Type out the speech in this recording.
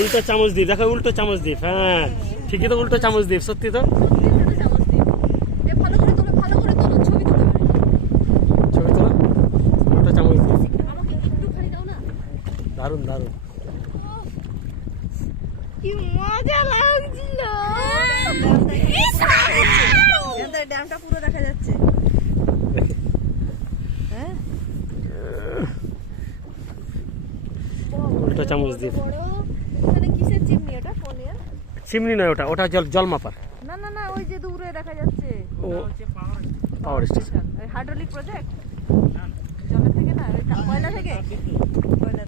উল্টো চামচ দ্বীপ দেখো, উল্টো চামচ দ্বীপ। হ্যাঁ ঠিকই তো, উল্টো চামচ দ্বীপ, সত্যি তো। ছবি তোলো, উল্টো চামচ দ্বীপ। দারুণ দারুণ, কি মজা লাগছিল। ড্যামটা পুরো দেখা যাচ্ছে। উল্টো চামচ দ্বীপ। ওখানে কিসের চিমনি ওটা? কোনের চিমনি নয়, ওটা ওটা জল মাপার। না না না, ওই যে দূরে দেখা যাচ্ছে ও পাওয়ার স্টেশন, হাইড্রোলিক প্রজেক্ট। জলের থেকে না, ওই কয়লা থেকে।